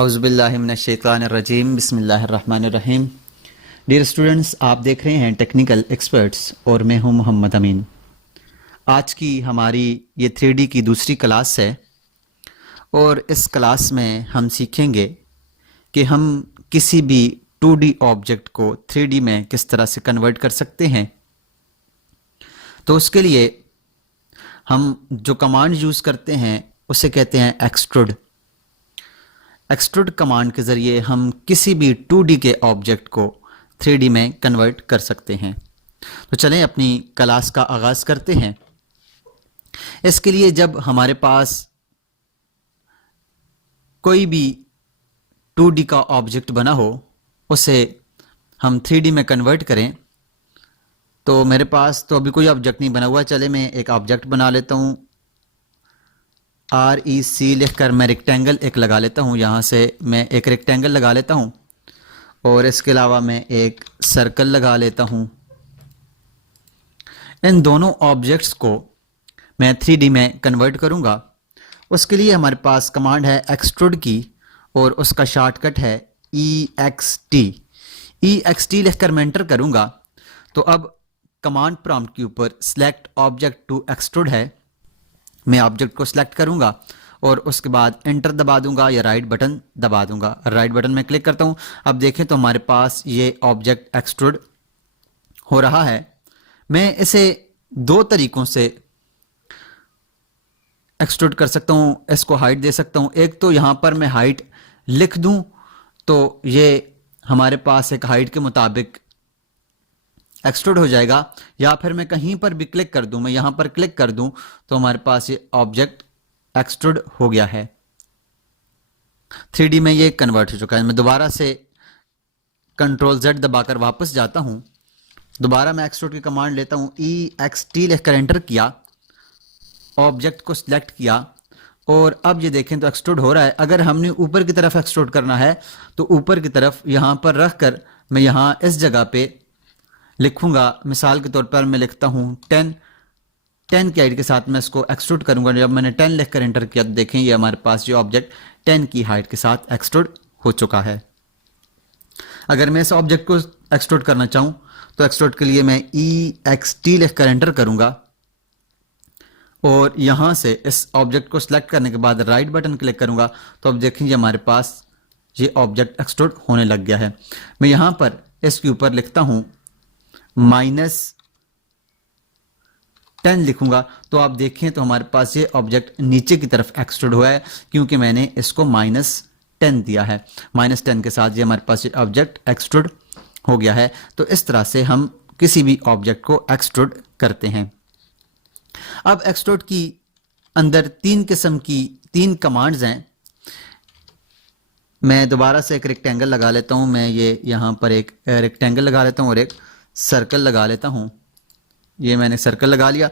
औज़ुबिल्लाहि मिनश्शैतानिर्रजीम बिस्मिल्लाहिर्रहमानिर्रहीम। Dear students, आप देख रहे हैं टेक्निकल एक्सपर्ट्स और मैं हूं मोहम्मद अमीन। आज की हमारी ये 3D की दूसरी क्लास है और इस क्लास में हम सीखेंगे कि हम किसी भी 2D ऑब्जेक्ट को 3D में किस तरह से कन्वर्ट कर सकते हैं। तो उसके लिए हम जो कमांड यूज़ करते हैं उसे कहते हैं एक्सट्रूड। एक्सट्रूड कमांड के ज़रिए हम किसी भी 2D के ऑब्जेक्ट को 3D में कन्वर्ट कर सकते हैं। तो चलें अपनी क्लास का आगाज़ करते हैं। इसके लिए जब हमारे पास कोई भी 2D का ऑब्जेक्ट बना हो उसे हम 3D में कन्वर्ट करें, तो मेरे पास तो अभी कोई ऑब्जेक्ट नहीं बना हुआ। चले मैं एक ऑब्जेक्ट बना लेता हूँ। REC लिखकर मैं रेक्टेंगल एक लगा लेता हूँ। यहाँ से मैं एक रेक्टेंगल लगा लेता हूँ और इसके अलावा मैं एक सर्कल लगा लेता हूँ। इन दोनों ऑब्जेक्ट्स को मैं 3D में कन्वर्ट करूँगा। उसके लिए हमारे पास कमांड है एक्सट्रूड की और उसका शॉर्टकट है EXT। EXT लिखकर मैं एंटर करूँगा तो अब कमांड प्रॉम्प्ट के ऊपर सेलेक्ट ऑब्जेक्ट टू एक्सट्रूड है। मैं ऑब्जेक्ट को सिलेक्ट करूंगा और उसके बाद एंटर दबा दूंगा या राइट बटन दबा दूंगा। राइट बटन में क्लिक करता हूं। अब देखें तो हमारे पास ये ऑब्जेक्ट एक्सट्रूड हो रहा है। मैं इसे दो तरीकों से एक्सट्रूड कर सकता हूं। इसको हाइट दे सकता हूं। एक तो यहां पर मैं हाइट लिख दूं तो ये हमारे पास एक हाइट के मुताबिक एक्सट्रूड हो जाएगा, या फिर मैं कहीं पर भी क्लिक कर दूं, मैं यहां पर क्लिक कर दूं तो हमारे पास ये ऑब्जेक्ट एक्सट्रूड हो गया है। 3D में ये कन्वर्ट हो चुका है। मैं दोबारा से Ctrl+Z दबाकर वापस जाता हूं। दोबारा मैं एक्सट्रूड की कमांड लेता हूं। EXT लिखकर एंटर किया, ऑब्जेक्ट को सिलेक्ट किया और अब ये देखें तो एक्सट्रूड हो रहा है। अगर हमने ऊपर की तरफ एक्सट्रूड करना है तो ऊपर की तरफ यहां पर रख कर मैं यहां इस जगह पे लिखूंगा। मिसाल के तौर पर मैं लिखता हूं 10 की हाइट के साथ मैं इसको एक्सट्रूड करूंगा। जब मैंने 10 लिखकर एंटर किया तो देखें ये हमारे पास ये ऑब्जेक्ट 10 की हाइट के साथ एक्सट्रूड हो चुका है। अगर मैं इस ऑब्जेक्ट को एक्सट्रूड करना चाहूं तो एक्सट्रूड के लिए मैं EXT लिखकर एंटर करूंगा और यहां से इस ऑब्जेक्ट को सिलेक्ट करने के बाद राइट बटन क्लिक करूंगा तो अब देखेंगे हमारे पास ये ऑब्जेक्ट एक्सट्रूड होने लग गया है। मैं यहां पर इसके ऊपर लिखता हूं -10 लिखूंगा तो आप देखें तो हमारे पास ये ऑब्जेक्ट नीचे की तरफ एक्सट्रूड हुआ है क्योंकि मैंने इसको -10 दिया है। -10 के साथ ये हमारे पास ये ऑब्जेक्ट एक्सट्रूड हो गया है। तो इस तरह से हम किसी भी ऑब्जेक्ट को एक्सट्रूड करते हैं। अब एक्सट्रूड की अंदर तीन कमांड्स हैं। मैं दोबारा से एक रेक्टेंगल लगा लेता हूं। मैं ये यहां पर एक रेक्टेंगल लगा लेता हूं और एक सर्कल लगा लेता हूं। ये मैंने सर्कल लगा लिया।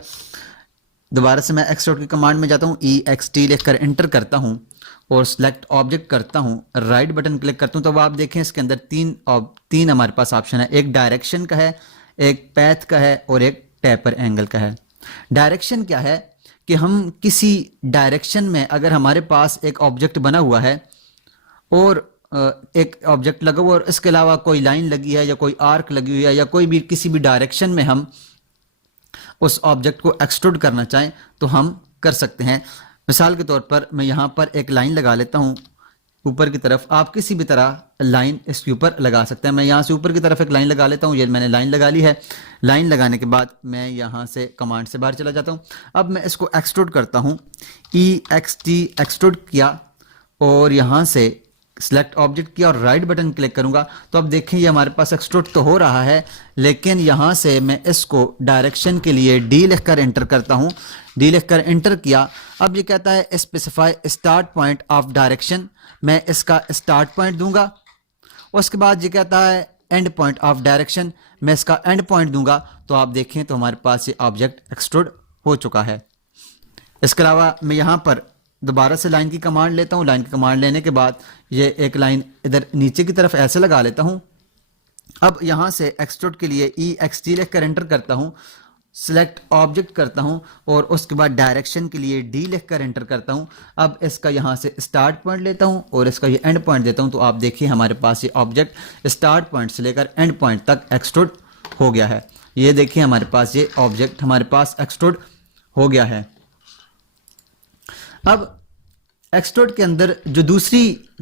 दोबारा से मैं एक्सट्रूड की कमांड में जाता हूं। EXT लिखकर एंटर करता हूं और सिलेक्ट ऑब्जेक्ट करता हूं, राइट बटन क्लिक करता हूं तो अब आप देखें इसके अंदर तीन हमारे पास ऑप्शन है। एक डायरेक्शन का है, एक पैथ का है और एक टेपर एंगल का है। डायरेक्शन क्या है कि हम किसी डायरेक्शन में अगर हमारे पास एक ऑब्जेक्ट बना हुआ है और एक ऑब्जेक्ट लगा हुआ और इसके अलावा कोई लाइन लगी है या कोई आर्क लगी हुई है या कोई भी किसी भी डायरेक्शन में हम उस ऑब्जेक्ट को एक्सट्रूड करना चाहें तो हम कर सकते हैं। मिसाल के तौर पर मैं यहाँ पर एक लाइन लगा लेता हूँ ऊपर की तरफ। आप किसी भी तरह लाइन इसके ऊपर लगा सकते हैं। मैं यहाँ से ऊपर की तरफ एक लाइन लगा लेता हूँ। ये मैंने लाइन लगा ली है। लाइन लगाने के बाद मैं यहाँ से कमांड से बाहर चला जाता हूँ। अब मैं इसको एक्सट्रूड करता हूँ। EXT एक्सट्रूड किया और यहाँ से सिलेक्ट ऑब्जेक्ट किया और राइट बटन क्लिक करूंगा तो अब देखें ये हमारे पास एक्सट्रूड तो हो रहा है, लेकिन यहां से मैं इसको डायरेक्शन के लिए D लिखकर एंटर करता हूं। D लिखकर एंटर किया। अब ये कहता है specify start point of direction. मैं इसका स्टार्ट पॉइंट दूंगा। उसके बाद ये कहता है एंड पॉइंट ऑफ डायरेक्शन। मैं इसका एंड पॉइंट दूंगा तो आप देखें तो हमारे पास ये ऑब्जेक्ट एक्सट्रूड हो चुका है। इसके अलावा मैं यहां पर दोबारा से लाइन की कमांड लेता हूं। लाइन की कमांड लेने के बाद ये एक लाइन इधर नीचे की तरफ ऐसे लगा लेता हूं। अब यहां से एक्सट्रूड के लिए EXT लिखकर एंटर करता हूं सेलेक्ट ऑब्जेक्ट करता हूं और उसके बाद डायरेक्शन के लिए डी लिखकर एंटर करता हूं। अब इसका यहां से स्टार्ट पॉइंट लेता हूं और इसका ये एंड पॉइंट देता हूं, तो आप देखिए हमारे पास ये ऑब्जेक्ट स्टार्ट पॉइंट से लेकर एंड पॉइंट तक एक्सट्रूड हो गया है। ये देखिए हमारे पास ये ऑब्जेक्ट हमारे पास एक्सट्रूड हो गया है। अब एक्सट्रूड के अंदर जो दूसरी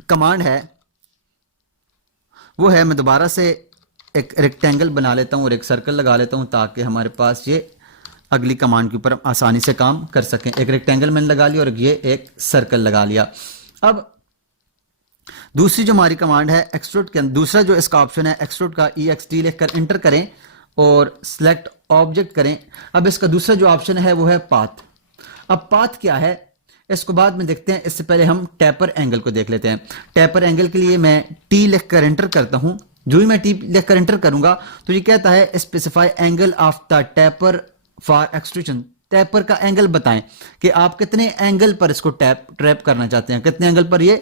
कमांड है वो है, मैं दोबारा से एक रेक्टेंगल बना लेता हूं और एक सर्कल लगा लेता हूं ताकि हमारे पास ये अगली कमांड के ऊपर हम आसानी से काम कर सकें। एक रेक्टेंगल मैंने लगा लिया और ये एक सर्कल लगा लिया। अब दूसरी जो हमारी कमांड है एक्सट्रूड के अंदर, दूसरा जो इसका ऑप्शन है एक्सट्रूड का, EXT लिखकर एंटर करें और सिलेक्ट ऑब्जेक्ट करें। अब इसका दूसरा जो ऑप्शन है वो है पाथ। अब पाथ क्या है इसको बाद में देखते हैं, इससे पहले हम टैपर एंगल को देख लेते हैं। टैपर एंगल के लिए मैं T लिखकर एंटर करता हूं। जो ही मैं T लिखकर एंटर करूंगा तो ये कहता है specify angle of the tapper for extrusion. Tapper का एंगल बताएं कि आप कितने एंगल पर इसको ट्रैप करना चाहते हैं, कितने एंगल पर ये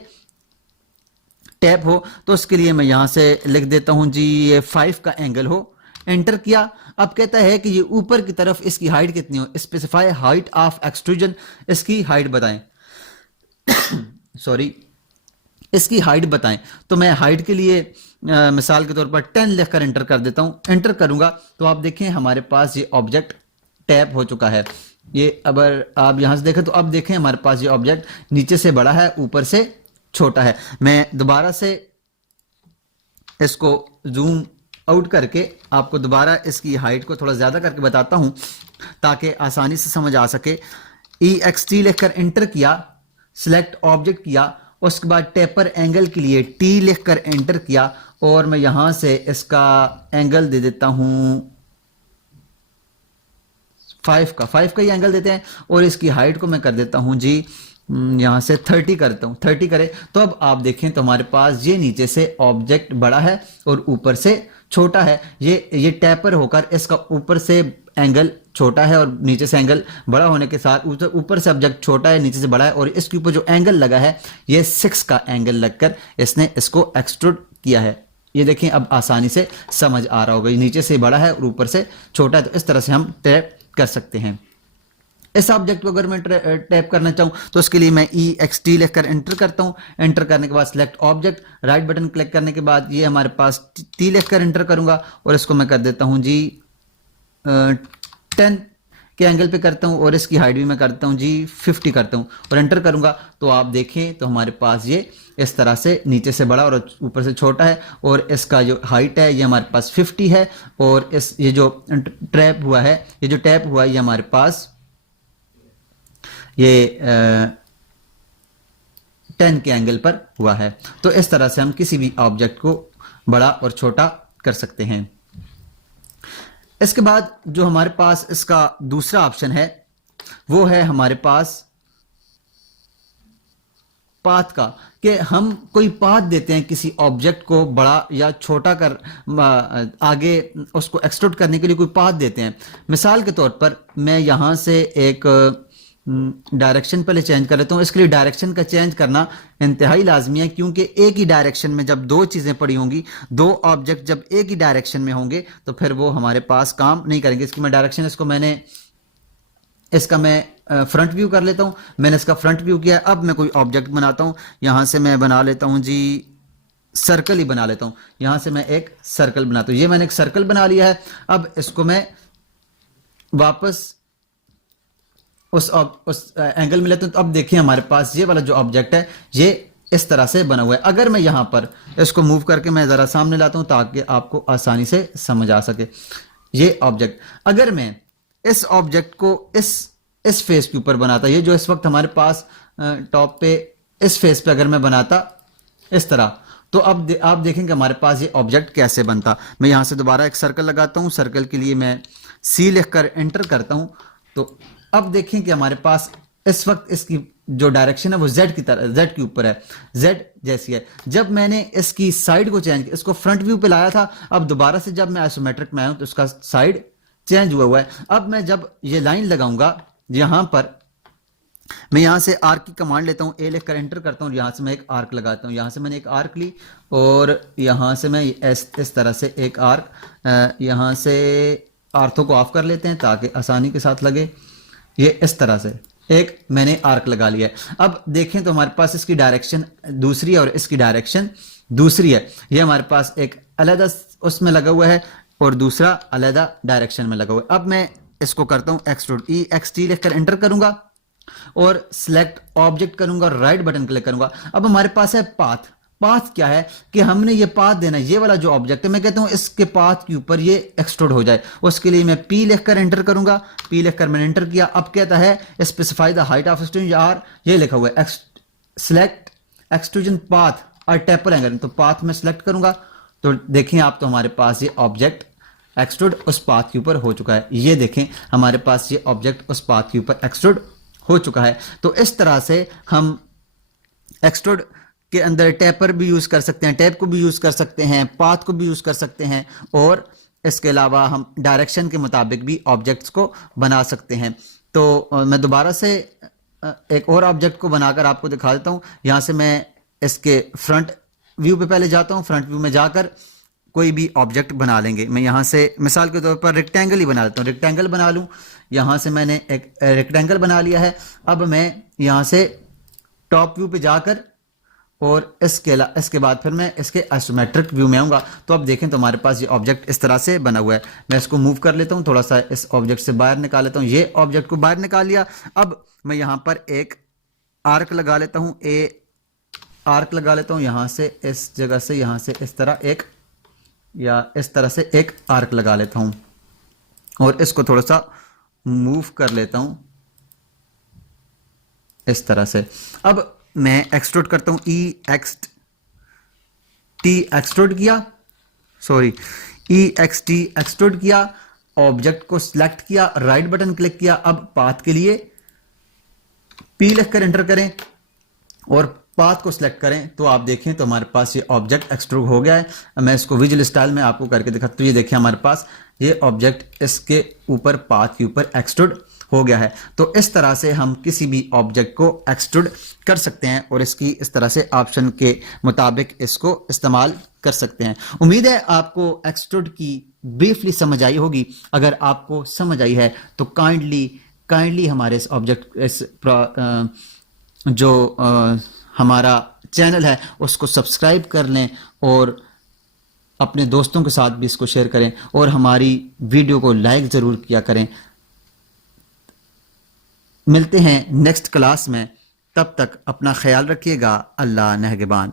टैप हो। तो उसके लिए मैं यहां से लिख देता हूं जी ये 5 का एंगल हो। एंटर किया। अब कहता है कि ये ऊपर की तरफ इसकी हाइट कितनी हो, स्पेसिफाई हाइट ऑफ एक्सट्रूजन। इसकी हाइट बताएं सॉरी इसकी हाइट बताएं। तो मैं हाइट के लिए मिसाल के तौर पर 10 लिखकर एंटर कर देता हूं। एंटर करूंगा तो आप देखें हमारे पास ये ऑब्जेक्ट टैप हो चुका है। ये अगर आप यहां से देखें तो अब देखें हमारे पास ये ऑब्जेक्ट नीचे से बड़ा है, ऊपर से छोटा है। मैं दोबारा से इसको जूम आउट करके आपको दोबारा इसकी हाइट को थोड़ा ज्यादा करके बताता हूं ताकि आसानी से समझ आ सके। EXT लिखकर एंटर किया, सिलेक्ट ऑब्जेक्ट किया, उसके बाद टेपर एंगल के लिए T लिखकर एंटर किया और मैं यहां से इसका एंगल दे देता हूं 5 का ही एंगल देते हैं और इसकी हाइट को मैं कर देता हूं जी यहां से 30 करता हूं। 30 करे तो अब आप देखें तो हमारे पास ये नीचे से ऑब्जेक्ट बड़ा है और ऊपर से छोटा है। ये टैपर होकर इसका ऊपर से एंगल छोटा है और नीचे से एंगल बड़ा होने के साथ ऊपर से ऑब्जेक्ट छोटा है, नीचे से बड़ा है और इसके ऊपर जो एंगल लगा है ये 6 का एंगल लगकर इसने इसको एक्सट्रूड किया है। ये देखें अब आसानी से समझ आ रहा होगा, ये नीचे से बड़ा है और ऊपर से छोटा है। तो इस तरह से हम टैप कर सकते हैं। इस ऑब्जेक्ट को अगर मैं टैप करना चाहूं तो उसके लिए मैं EXT लिखकर एंटर करता हूं। एंटर करने के बाद select object, right button click करने के बाद ये हमारे पास T लिखकर एंटर करूंगा और इसको मैं कर देता हूं जी 10 के एंगल पे करता हूं और इसकी हाइट भी मैं करता हूं जी 50 करता हूं और एंटर करूंगा तो आप देखें तो हमारे पास ये इस तरह से नीचे से बड़ा और ऊपर से छोटा है और इसका जो हाइट है ये हमारे पास 50 है और ये जो टैप हुआ है ये हमारे पास ये 10 के एंगल पर हुआ है। तो इस तरह से हम किसी भी ऑब्जेक्ट को बड़ा और छोटा कर सकते हैं। इसके बाद जो हमारे पास इसका दूसरा ऑप्शन है वो है हमारे पास पाथ का, कि हम कोई पाथ देते हैं किसी ऑब्जेक्ट को बड़ा या छोटा कर आगे उसको एक्सट्रूड करने के लिए कोई पाथ देते हैं। मिसाल के तौर पर मैं यहां से एक डायरेक्शन पहले चेंज कर लेता हूं। इसके लिए डायरेक्शन का चेंज करना इंतहाई लाजमी है क्योंकि एक ही डायरेक्शन में जब दो चीजें पड़ी होंगी, दो ऑब्जेक्ट जब एक ही डायरेक्शन में होंगे तो फिर वो हमारे पास काम नहीं करेंगे। इसकी मैं डायरेक्शन इसका मैं फ्रंट व्यू कर लेता हूं। मैंने इसका फ्रंट व्यू किया। अब मैं कोई ऑब्जेक्ट बनाता हूं, यहां से मैं बना लेता हूं जी सर्कल ही बना लेता हूं। यहां से मैं एक सर्कल बनाता हूं। ये मैंने एक सर्कल बना लिया है। अब इसको मैं वापस उस एंगल में लेते हैं तो अब देखिए हमारे पास ये वाला जो ऑब्जेक्ट है ये इस तरह से बना हुआ है। अगर मैं यहां पर इसको मूव करके मैं जरा सामने लाता हूं ताकि आपको आसानी से समझ आ सके। ये ऑब्जेक्ट अगर मैं इस ऑब्जेक्ट को इस फेस के ऊपर बनाता, ये जो इस वक्त हमारे पास टॉप पे इस फेस पे अगर मैं बनाता इस तरह, तो अब आप देखेंगे हमारे पास ये ऑब्जेक्ट कैसे बनता। मैं यहां से दोबारा एक सर्कल लगाता हूं। सर्कल के लिए मैं C लिखकर एंटर करता हूं। तो अब देखें कि हमारे पास इस वक्त इसकी जो डायरेक्शन है वो Z की तरह, Z के ऊपर है, Z जैसी है। जब मैंने इसकी साइड को चेंज किया, इसको फ्रंट व्यू पे लाया था, अब दोबारा से जब मैं आइसोमेट्रिक में आया हूं तो इसका साइड चेंज हुआ है। अब मैं जब ये लाइन लगाऊंगा यहां पर, मैं यहां से आर्क की कमांड लेता हूं, A लिखकर एंटर करता हूं और यहां से मैं एक आर्क लगाता हूं। यहां से मैंने एक आर्क ली और यहां से मैं इस तरह से एक आर्क यहां से आर्थो को ऑफ कर लेते हैं ताकि आसानी के साथ लगे। ये इस तरह से एक मैंने आर्क लगा लिया है। अब देखें तो हमारे पास इसकी डायरेक्शन दूसरी है और इसकी डायरेक्शन दूसरी है। ये हमारे पास एक अलग उसमें लगा हुआ है और दूसरा अलग डायरेक्शन में लगा हुआ है। अब मैं इसको करता हूं एक्सट्रूड, EXT लिखकर एंटर करूंगा और सिलेक्ट ऑब्जेक्ट करूंगा, राइट बटन क्लिक करूंगा। अब हमारे पास है पाथ। पाथ क्या है कि हमने ये पाथ देना है, ये वाला जो ऑब्जेक्ट है मैं कहता हूं इसके पाथ के ऊपर ये एक्सट्रूड हो जाए। उसके लिए मैं P लिखकर एंटर करूंगा। P लिखकर मैंने एंटर किया। अब कहता है specify the height of extrusion or, ये लिखा हुआ है सिलेक्ट एक्सट्रूजन पाथ और टेपर एंगल, तो पाथ में सिलेक्ट करूंगा तो देखिए आप, तो हमारे पास ये ऑब्जेक्ट एक्सट्रूड उस पाथ के ऊपर हो चुका है। ये देखें हमारे पास ये ऑब्जेक्ट उस पाथ के ऊपर एक्सट्रूड हो चुका है। तो इस तरह से हम एक्सट्रूड के अंदर टेपर भी यूज कर सकते हैं, टैप को भी यूज कर सकते हैं, पाथ को भी यूज कर सकते हैं और इसके अलावा हम डायरेक्शन के मुताबिक भी ऑब्जेक्ट्स को बना सकते हैं। तो मैं दोबारा से एक और ऑब्जेक्ट को बनाकर आपको दिखा देता हूं। यहां से मैं इसके फ्रंट व्यू पे पहले जाता हूं। फ्रंट व्यू में जाकर कोई भी ऑब्जेक्ट बना लेंगे। मैं यहां से मिसाल के तौर पर रेक्टेंगल ही बना लेता हूं। रेक्टेंगल बना लूं, यहां से मैंने एक रेक्टेंगल बना लिया है। अब मैं यहां से टॉप व्यू पे जाकर और इसके बाद फिर मैं इसके आइसोमेट्रिक व्यू में आऊंगा। तो अब देखें तो हमारे पास ये ऑब्जेक्ट इस तरह से बना हुआ है। मैं इसको मूव कर लेता हूं, थोड़ा सा इस ऑब्जेक्ट से बाहर निकाल लेता हूं। ये ऑब्जेक्ट को बाहर निकाल लिया। अब मैं यहां पर एक आर्क लगा लेता हूं, आर्क लगा लेता हूं यहां से, इस जगह से, यहां से इस तरह एक, या इस तरह से एक आर्क लगा लेता हूं और इसको थोड़ा सा मूव कर लेता हूं इस तरह से। अब मैं एक्सट्रूड करता हूं, EXT एक्सट्रूड किया, सॉरी EXT एक्सट्रूड किया, ऑब्जेक्ट को सिलेक्ट किया, राइट बटन क्लिक किया। अब पाथ के लिए P लिखकर एंटर करें और पाथ को सिलेक्ट करें तो आप देखें तो हमारे पास ये ऑब्जेक्ट एक्सट्रूड हो गया है। मैं इसको विजुअल स्टाइल में आपको करके दिखाता हूं। ये देखिए हमारे पास ये ऑब्जेक्ट इसके ऊपर, पाथ के ऊपर एक्सट्रूड हो गया है। तो इस तरह से हम किसी भी ऑब्जेक्ट को एक्सट्रूड कर सकते हैं और इसकी इस तरह से ऑप्शन के मुताबिक इसको इस्तेमाल कर सकते हैं। उम्मीद है आपको एक्सट्रूड की ब्रीफली समझ आई होगी। अगर आपको समझ आई है तो काइंडली हमारे इस ऑब्जेक्ट, जो हमारा चैनल है उसको सब्सक्राइब कर लें और अपने दोस्तों के साथ भी इसको शेयर करें और हमारी वीडियो को लाइक ज़रूर किया करें। मिलते हैं नेक्स्ट क्लास में, तब तक अपना ख्याल रखिएगा। अल्लाह नेहगबान।